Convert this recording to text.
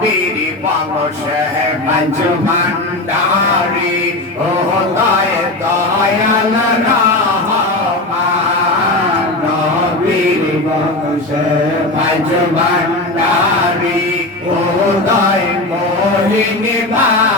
পীরি পাবস মঞ্জ ভান্ডারি। ও দয় দয়াল পীরি পাবস মঞ্জ ভান্ডারি। ও দয়, মোহিনী ভাই।